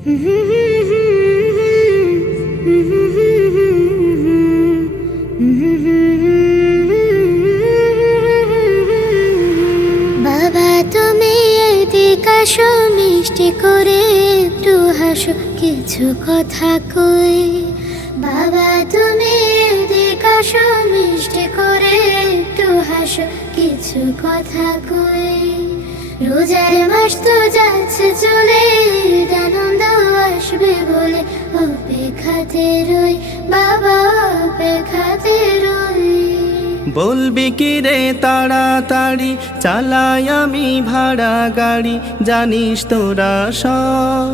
বাবা তুমি এদিকে আসো, মিষ্টি করে একটু হাসো, কিছু কথা কই। বাবা তুমি এদিকে আসো, মিষ্টি করে একটু হাসো, কিছু কথা কই। রোজার মাস তো যাচ্ছে চলে, আনন্দ আসবে বলে অপেক্ষাতে রই, বাবা অপেক্ষাতে রই। বলবি কি রে তাড়াতাড়ি চালাই আমি ভাড়া গাড়ি, জানিস তোরা সব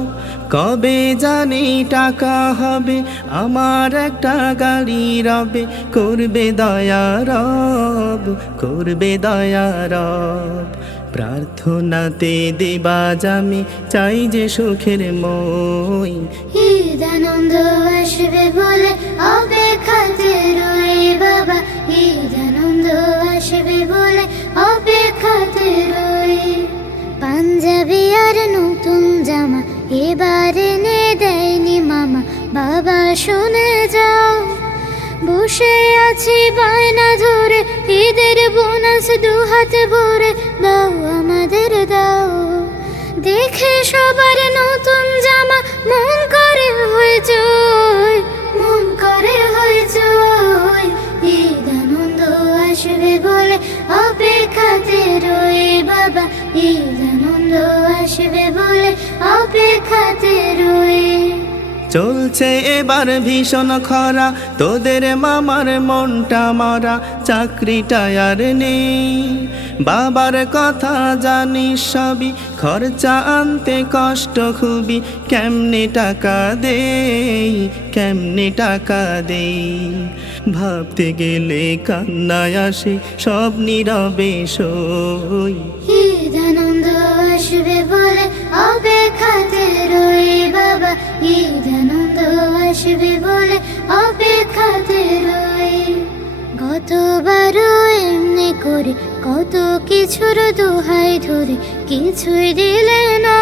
কবে জানি টাকা হবে, আমার একটা গাড়ি রবে, করবে দয়া রব, করবে দয়া রব। প্রার্থনাতে দেবাজ আমি চাই যে সুখের মই, ঈদ আনন্দ আসবে বলে অপেক্ষাতে রই, বাবা ঈদ আনন্দ আসবে বলে অপেক্ষাতে রই। পাঞ্জাবি আর নতুন জামা এবার এনে দেয়নি মামা, বাবা শুনে যাও। বসে আছি বায়না ধরে, ঈদের বোনাস দু হাতে ভরে দাও আমাদের দাও। দেখে সবার নতুন জামা মন করে হইচই, মন করে হইচই। ঈদ আনন্দ আসবে বলে অপেক্ষাতে রই, বাবা ঈদ আনন্দ আসবে বলে অপেক্ষাতে রই। চলছে এবার ভীষণ খরা, তোদের মামার মনটা মরা, চাকরিটা আর নেই। বাবার কথা জানিস সবই, খরচা আনতে কষ্ট খুবই, কেমনে টাকা দেই, কেমনে টাকা দেই। ভাবতে গেলে কান্নায় আসে, সব নীরবে সই। ঈদ আনন্দ আসবে বলে অপেক্ষাতে রই, বাবা ঈদ আনন্দ আসবে বলে অপেক্ষাতে রই। গতবারও এমনি করে কত কিছুর দোহাই ধরে কিছুই দিলে না,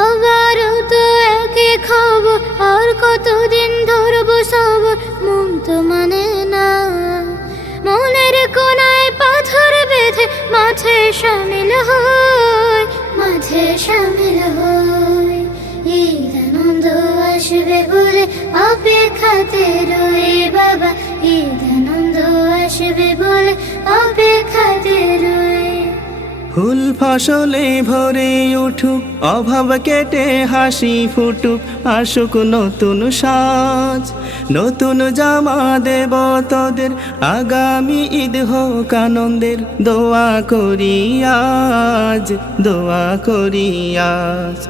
আবারও তো একই খবর, আর কতদিন ধরবো সবর, মন তো মানে না। মনের কোনায় পাথর বেঁধে মাঠে শামিল হই, মাঠে শামিল হই। ঈদ আনন্দ আসবে বলে অপেক্ষাতে রই, বাবা ঈদ আনন্দ আসবে বলে অপেক্ষাতে রই। ফুল ফসলে ভরে উঠুক, অভাব কেটে হাসি ফুটুক, আসুক নতুন সাজ, নতুন জামা দেব তোদের, আগামী ঈদ হোক আনন্দের। দোয়া করি আজ, দোয়া করি আজ,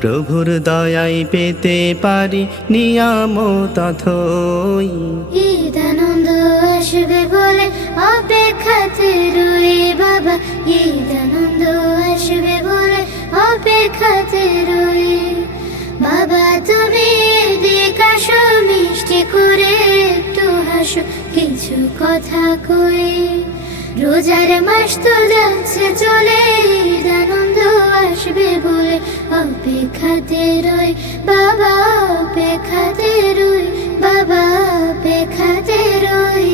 প্রভুর দয়ায় পেতে পারি নিয়ামত অথই। ঈদ আনন্দ আসবে বলে অপেক্ষাতে রই, বাবা ঈদ আনন্দ আসবে বলে অপেক্ষাতে রই। বাবা তুমি এদিকে আসো, মিষ্টি করে একটু হাসো, কিছু কথা কই। রোজার মাস তো যাচ্ছে চলে, ঈদ আনন্দ আসবে বলে অপেক্ষাতে রই, বাবা অপেক্ষাতে রই, বাবা অপেক্ষাতে রই।